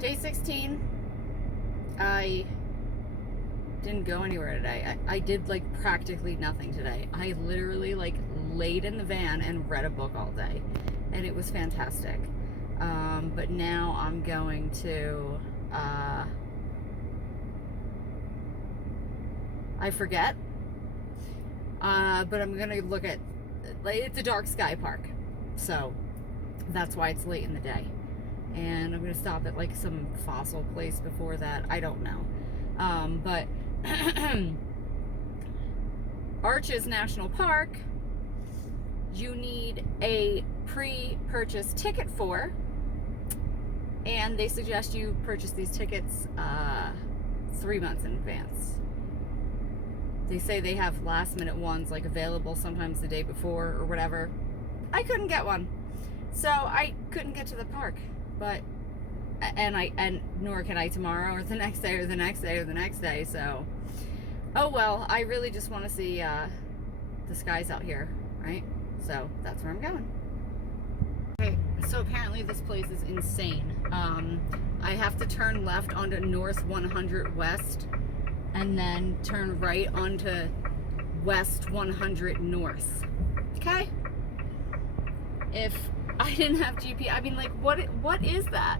Day 16, I didn't go anywhere today. I did like practically nothing today. I literally like laid in the van and read a book all day, and it was fantastic. But now I'm going to, I forget, but I'm gonna look at, like, it's a dark sky park, so that's why it's late in the day. And I'm gonna stop at like some fossil place before that. I don't know. But Arches National Park, you need a pre-purchase ticket for, and they suggest you purchase these tickets 3 months in advance. They say they have last minute ones like available sometimes the day before or whatever. I couldn't get one, so I couldn't get to the park. But and nor can I tomorrow or the next day or the next day or the next day. So, oh well. I really just want to see the skies out here, right? So that's where I'm going. Okay, so apparently this place is insane. I have to turn left onto North 100 West, and then turn right onto West 100 North. Okay? If I didn't have GPS, I mean, like, what is that?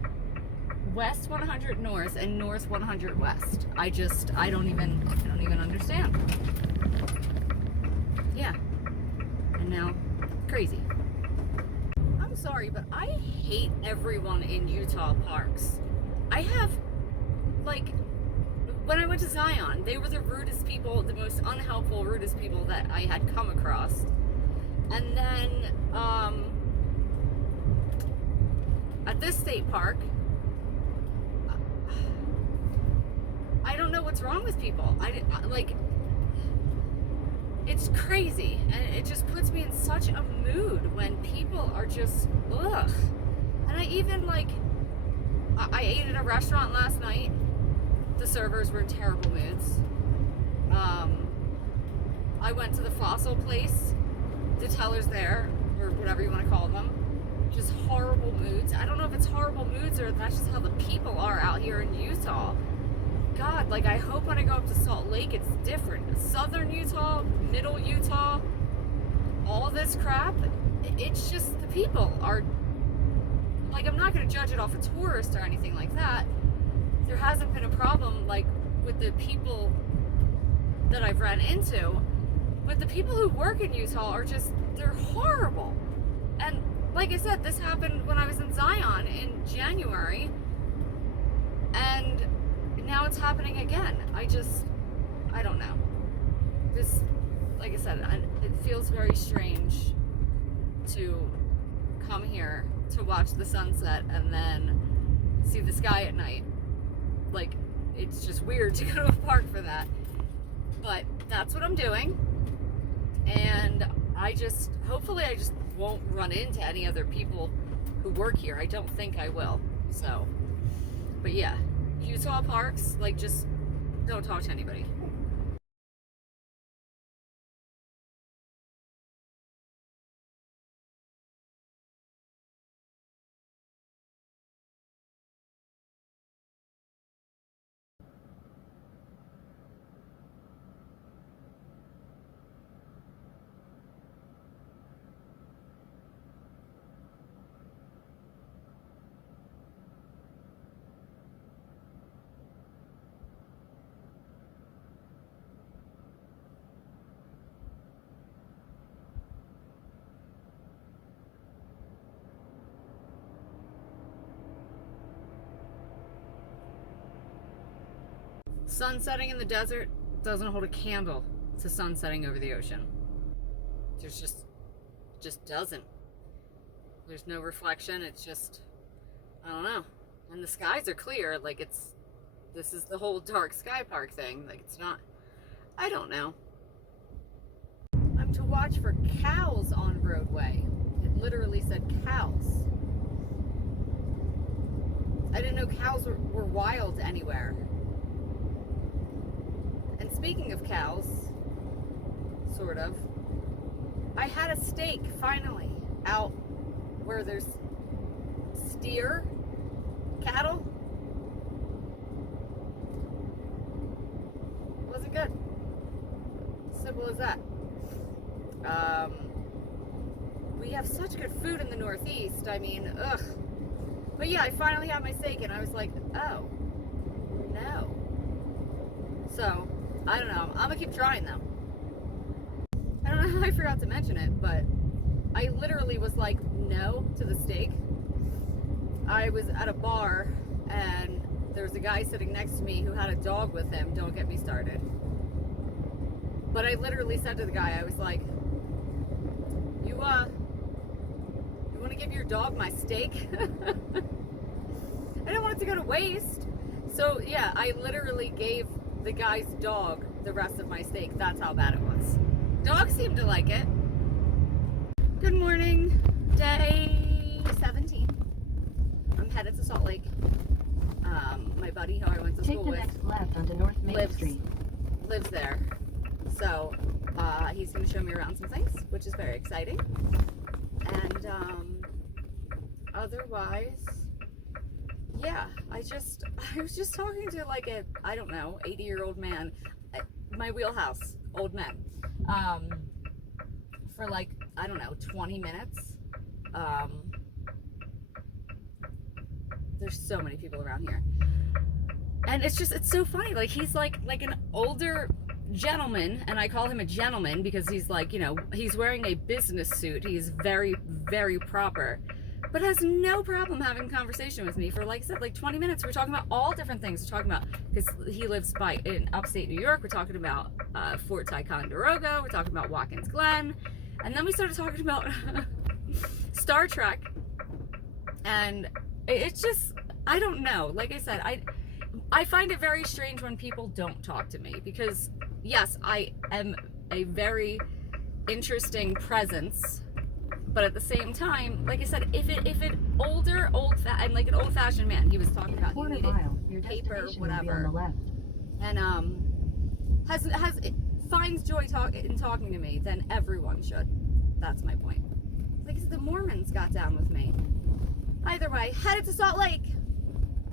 West 100 North and North 100 West. I don't even understand. Yeah. And now, crazy. I'm sorry, but I hate everyone in Utah parks. I have, like, when I went to Zion, they were the rudest people, the most unhelpful, rudest people that I had come across. And then, at this state park, I don't know what's wrong with people. I like, it's crazy, and it just puts me in such a mood when people are just ugh. And I even like, I ate at a restaurant last night. The servers were in terrible moods. I went to the fossil place. The tellers there, or whatever you want to call them, just horrible moods. I don't know if it's horrible moods or that's just how the people are out here in Utah. God, like, I hope when I go up to Salt Lake it's different. Southern Utah, middle Utah, all this crap, it's just the people are, like, I'm not going to judge it off a tourist or anything like that. There hasn't been a problem, like, with the people that I've ran into, but the people who work in Utah are just, they're horrible. And like I said, this happened when I was in Zion in January, and now it's happening again. I don't know. This, like I said, it feels very strange to come here to watch the sunset and then see the sky at night. Like, it's just weird to go to a park for that. But that's what I'm doing. And hopefully I just won't run into any other people who work here. I don't think I will. So, but yeah, Utah parks, like, just don't talk to anybody. Sunsetting in the desert doesn't hold a candle to sunsetting over the ocean. There's just doesn't. There's no reflection. It's just, I don't know. And the skies are clear. Like, this is the whole dark sky park thing. Like, it's not, I don't know. I'm to watch for cows on roadway. It literally said cows. I didn't know cows were wild anywhere. And speaking of cows, sort of, I had a steak finally out where there's steer, cattle, Northeast. I mean, ugh. But yeah, I finally had my steak and I was like, oh, no. So, I don't know. I'm gonna keep trying though. I don't know how I forgot to mention it, but I literally was like, no to the steak. I was at a bar and there was a guy sitting next to me who had a dog with him. Don't get me started. But I literally said to the guy, I was like, you want to give your dog my steak? I don't want it to go to waste. So yeah, I literally gave the guy's dog the rest of my steak. That's how bad it was. Dog seemed to like it. Good morning, day 17. I'm headed to Salt Lake. My buddy who I went to school with, take the next left onto North Main Street. Lives there. So he's going to show me around some things, which is very exciting. And otherwise, yeah, I was just talking to like a, I don't know, 80-year-old man, my wheelhouse, old men, for like, I don't know, 20 minutes. There's so many people around here. And it's so funny. Like, he's like an older gentleman, and I call him a gentleman because he's like, you know, he's wearing a business suit. He's very, very proper, but has no problem having a conversation with me for, like I said, like 20 minutes. We're talking about all different things. We're talking about, because he lives in upstate New York. We're talking about Fort Ticonderoga. We're talking about Watkins Glen. And then we started talking about Star Trek. And it's just, I don't know. Like I said, I find it very strange when people don't talk to me, because yes, I am a very interesting presence, but at the same time, like I said, if it I'm like an old-fashioned man. He was talking about he needed paper, whatever, and finds joy in talking to me, then everyone should. That's my point. Like I said, the Mormons got down with me. Either way, headed to Salt Lake.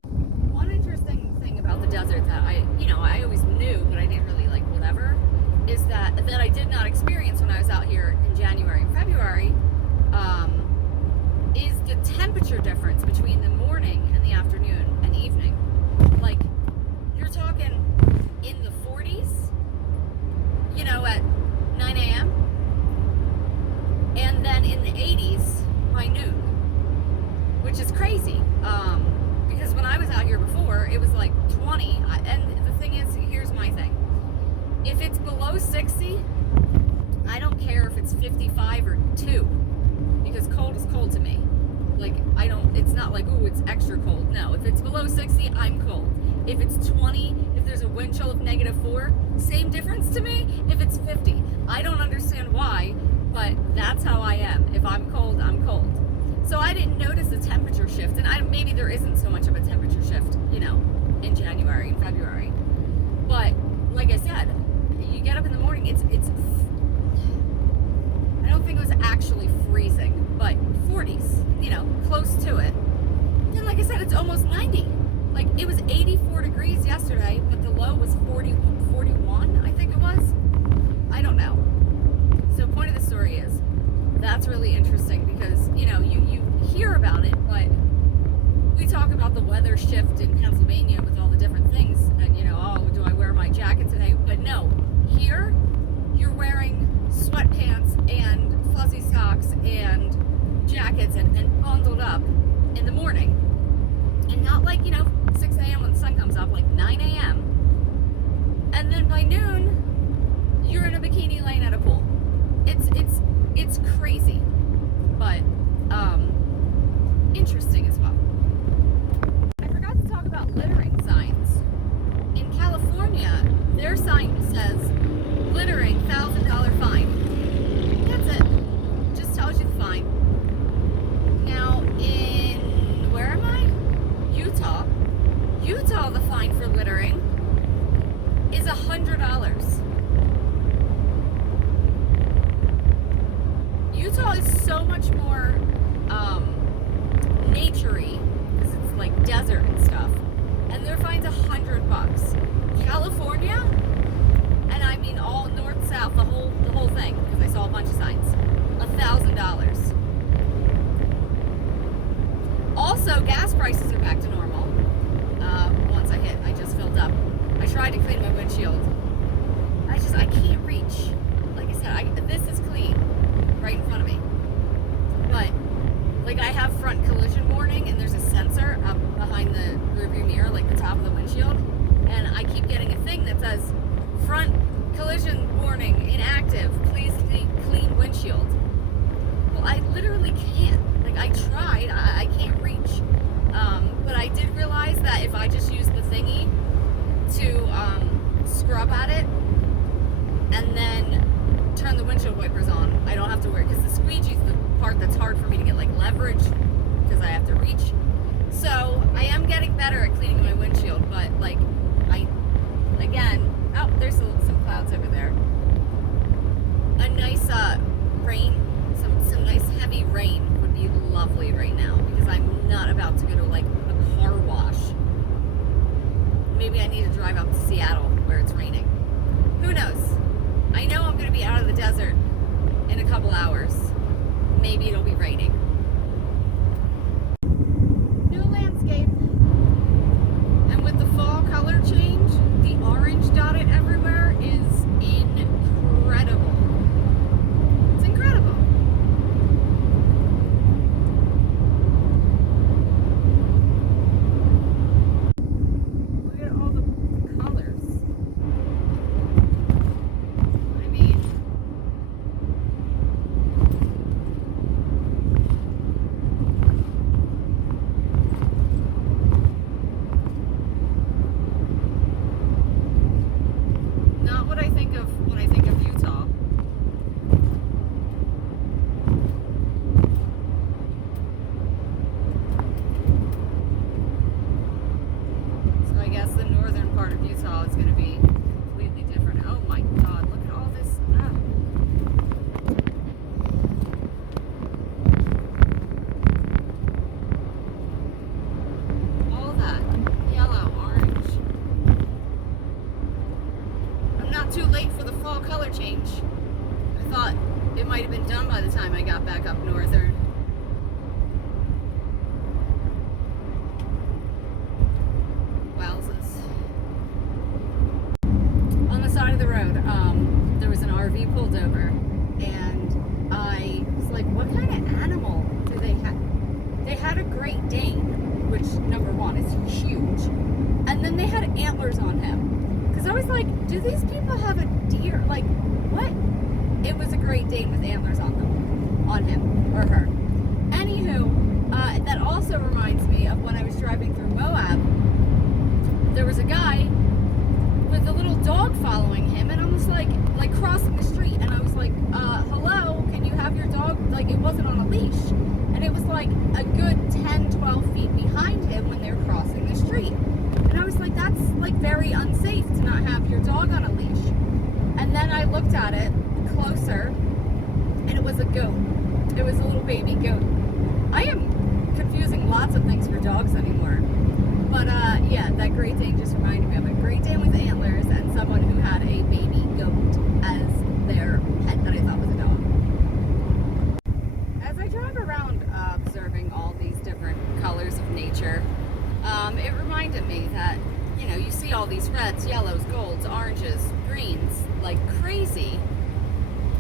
One interesting thing about the desert that I always knew, but I didn't really like whatever, is that I did not experience when I was out here in January and February, is the temperature difference between the morning and the afternoon and evening. Like, you're talking in the 40s, you know, at 9 a.m., and then in the 80s by noon, which is crazy. Because when I was out here before, it was like 20. And the thing is, here's my thing. If it's below 60, I don't care if it's 55 or 2. Because cold is cold to me. Like, it's not like, ooh, it's extra cold. No, if it's below 60, I'm cold. If it's 20, if there's a wind chill of -4, same difference to me if it's 50. I don't understand why, but that's how I am. If I'm cold, I'm cold. So I didn't notice the temperature shift, and maybe there isn't so much of a temperature shift, you know, in January and February. But like I said, you get up in the morning, it's I don't think it was actually freezing, but 40s, you know, close to it. And like I said, it's almost 90. Like, it was 84 degrees yesterday, but the low was 41, I think it was. I don't know. So point of the story is, that's really interesting because, you know, you hear about it, but we talk about the weather shift in Pennsylvania with all the different things, and, you know, oh, do I wear my jacket today? But no, here, you're wearing sweatpants and fuzzy socks and jackets and bundled up in the morning. And not like, you know, 6 a.m. when the sun comes up, like 9 a.m. And then by noon, you're in a bikini laying at a pool. It's crazy, but interesting as well. I forgot to talk about littering signs. In California, their sign says littering $1,000 fine. That's it. Just tells you the fine. Now where am I? Utah, the fine for littering is $100. Utah is so much more nature-y because it's like desert and stuff, and their fine's $100. California, and I mean all north, south, the whole thing, because I saw a bunch of signs, $1,000. Also, gas prices are back to normal. Once I just filled up. I tried to clean my windshield. I can't reach. Like I said, this is clean right in front of me. But, like, I have front collision warning, and there's a sensor up behind the rearview mirror, like the top of the windshield. And I keep getting a thing that says, front collision warning inactive, please clean windshield. Well, I literally can't. Like, I tried, I can't reach. But I did realize that if I just use the thingy to scrub at it and then turn the windshield wipers on, I don't have to worry, because the squeegee's the part that's hard for me to get like leverage because I have to reach. So I am getting better at cleaning my windshield, but like oh, there's some clouds over there. A nice rain, some nice heavy rain would be lovely right now, because I'm not about to go to like a car wash. Maybe I need to drive up to Seattle where it's raining. Who knows? I know I'm going to be out of the desert in a couple hours. Maybe it'll be raining. New landscape. And with the fall color change, the orange dotted everywhere is incredible. It's incredible. Look at all the colors. I mean, not what I think of when I think of Utah. So I guess the northern part of Utah is going to be completely different. Oh my God, look at all this. All that yellow, orange. I'm not too late for the fall color change. I thought it might have been done by the time I got back up northern. Wowzers. On the side of the road, there was an RV pulled over, and I was like, what kind of animal do they have? They had a Great Dane, which, number one, is huge, and then they had antlers on him. Because I was like, do these people have a deer? Like, what? It was a Great Dane with antlers on them, on him, or her. Anywho, that also reminds me of when I was driving through Moab. There was a guy with a little dog following him, and I was like crossing the street, and I was like, hello, can you have your dog? Like, it wasn't on a leash, and it was like a good 10, 12 feet behind him when they were crossing the street, and I was like, that's like very unsafe to not have your dog on a leash. And then I looked at it closer, and it was a goat. It was a little baby goat. I am confusing lots of things for dogs anymore. But yeah, that Great Dane just reminded me of a Great Dane with antlers and someone who had a baby goat as their pet that I thought was a dog. As I drive around observing all these different colors of nature, it reminded me that, you know, you see all these reds, yellows, golds, oranges, greens, like crazy,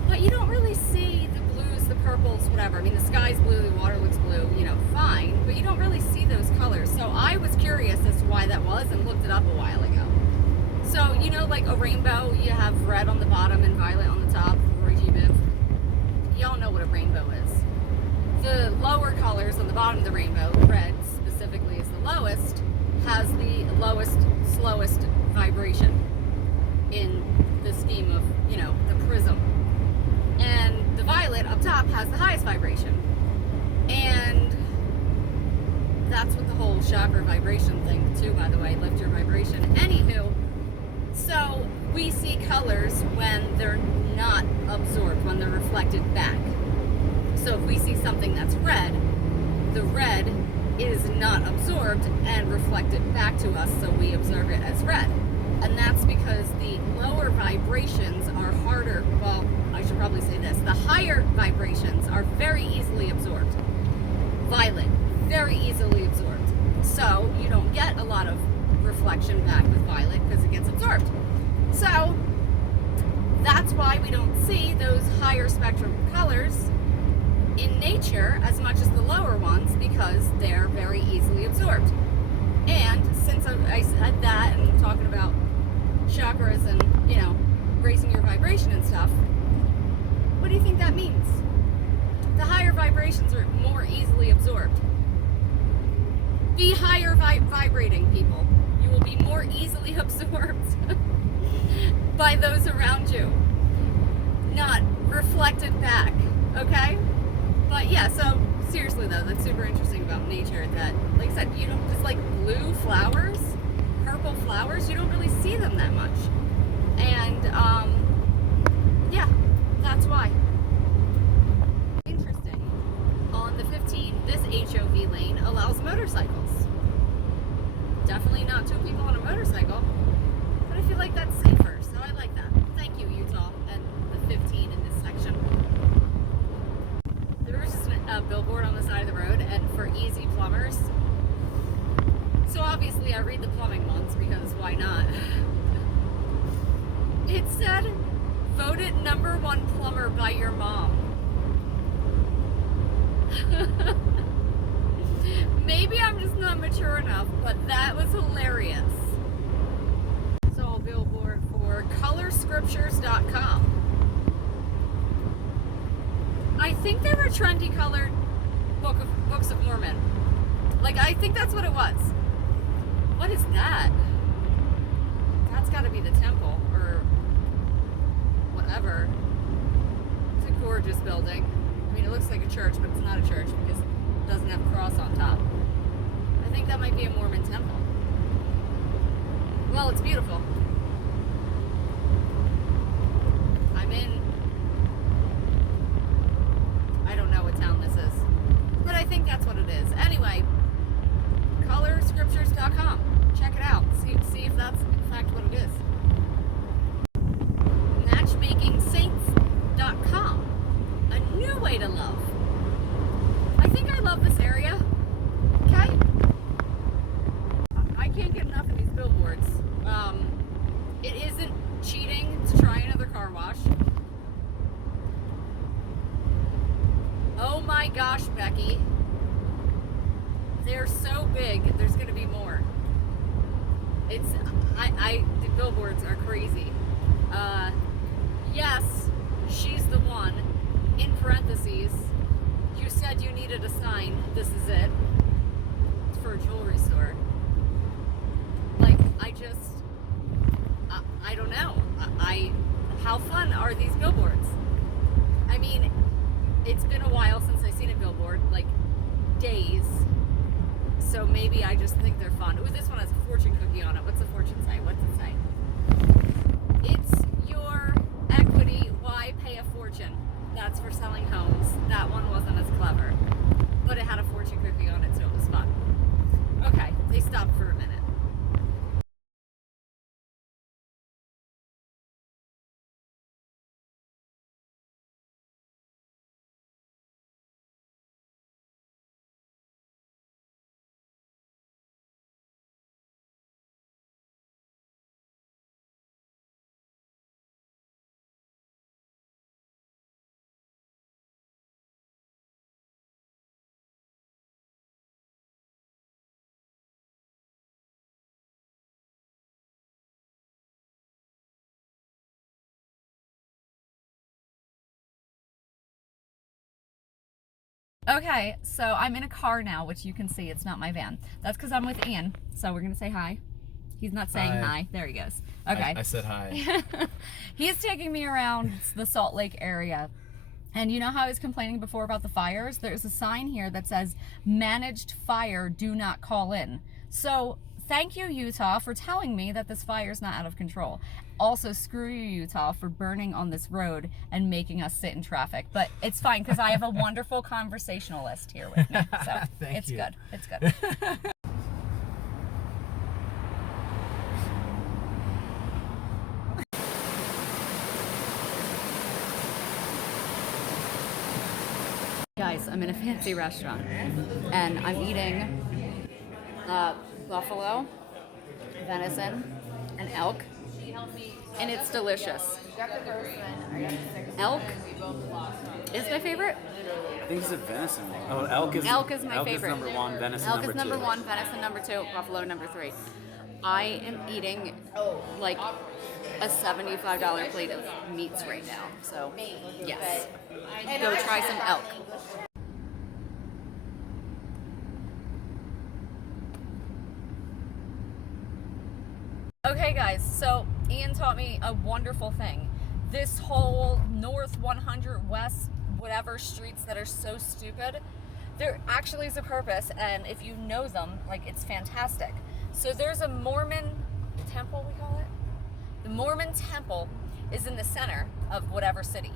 but you don't really see the blues, the purples, whatever. I mean, the sky's blue, the water looks blue, you know, fine, but you don't really see those colors. So I was curious as to why that was and looked it up a while ago. So, you know, like a rainbow, you have red on the bottom and violet on the top, Roy G. Biv. Y'all know what a rainbow is. The lower colors on the bottom of the rainbow, red specifically is the lowest, has the lowest, slowest vibration in the scheme of, you know, the prism. And the violet up top has the highest vibration. And that's what the whole chakra vibration thing too, by the way, lift your vibration. Anywho, so we see colors when they're not absorbed, when they're reflected back. So if we see something that's red, the red is not absorbed and reflected back to us, so we observe it as red. And that's because the lower vibrations are harder, well, I should probably say this, the higher vibrations are very easily absorbed. Violet, very easily absorbed. So you don't get a lot of reflection back with violet because it gets absorbed. So that's why we don't see those higher spectrum colors in nature as much as the lower ones, because they're very easily absorbed. And since I said that and I'm talking about chakras and, raising your vibration and stuff, what do you think that means? The higher vibrations are more easily absorbed. Be higher vibrating, people. You will be more easily absorbed by those around you, not reflected back, okay? But yeah, so seriously though, that's super interesting about nature that, like I said, you don't, just like blue flowers, purple flowers, you don't really see them that much. And yeah, that's why. Interesting. On the 15, this HOV lane allows motorcycles. Definitely not two people on a motorcycle, but I feel like that's safer, so I like that. Thank you, Utah, and the 15 in this section. There was just a billboard on the side of the road, and for easy plumbers. So obviously I read the plumbing ones, because why not? It said, voted #1 plumber by your mom. Maybe I'm just not mature enough, but that was hilarious. So a billboard for colorscriptures.com. I think they were trendy colored books of Mormon. Like, I think that's what it was. What is that? That's got to be the temple or whatever. It's a gorgeous building. I mean, it looks like a church, but it's not a church because it doesn't have a cross on top. I think that might be a Mormon temple. Well, it's beautiful. I'm in. I don't know what town this is, but I think that's what it is. Anyway, colorscriptures.com. Check it out. See if that's in fact what it is. Matchmakingsaints.com. A new way to love. I think I love this area. Okay? I can't get enough of these billboards. It isn't cheating to try another car wash. Oh my gosh, Becky. They're so big, there's gonna be more. The billboards are crazy. Yes, she's the one. In parentheses, you said you needed a sign. This is it. It's for a jewelry store. Like, I don't know. How fun are these billboards? I mean, it's been a while since I've seen a billboard, like days. So maybe I just think they're fun. Ooh, this one has a fortune cookie on it. What's the fortune say? What's it say? It's your equity. Why pay a fortune? That's for selling homes. That one wasn't as clever. But it had a fortune cookie on it, so it was fun. Okay, they stopped for a minute. Okay, so I'm in a car now, which you can see, it's not my van. That's because I'm with Ian, so we're going to say hi. He's not saying hi. There he goes. Okay. I said hi. He's taking me around the Salt Lake area. And you know how I was complaining before about the fires? There's a sign here that says, managed fire, do not call in. So thank you, Utah, for telling me that this fire is not out of control. Also, screw you, Utah, for burning on this road and making us sit in traffic. But it's fine, because I have a wonderful conversationalist here with me. So it's good. It's good. Guys, I'm in a fancy restaurant and I'm eating buffalo, venison, and elk, and it's delicious. Elk is my favorite. I think it's a venison. Oh, elk is my favorite. Elk is number one, venison Elk number is number two. one, venison number two, buffalo number three. I am eating like a $75 plate of meats right now. So, yes. Go try some elk. Okay guys, so Ian taught me a wonderful thing. This whole North 100 West whatever streets that are so stupid, there actually is a purpose, and if you know them, like, it's fantastic. So there's a Mormon temple, we call it. The Mormon temple is in the center of whatever city.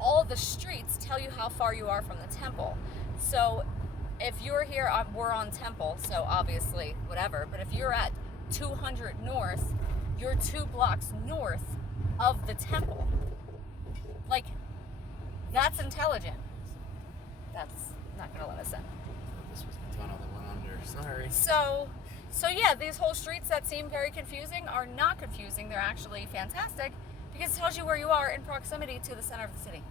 All the streets tell you how far you are from the temple. So if you're here, we're on Temple, so obviously whatever, but if you're at 200 North, you're 2 blocks north of the temple. Like, that's intelligent. That's not gonna let us in. This was the tunnel that went under. Sorry. So yeah, these whole streets that seem very confusing are not confusing. They're actually fantastic because it tells you where you are in proximity to the center of the city.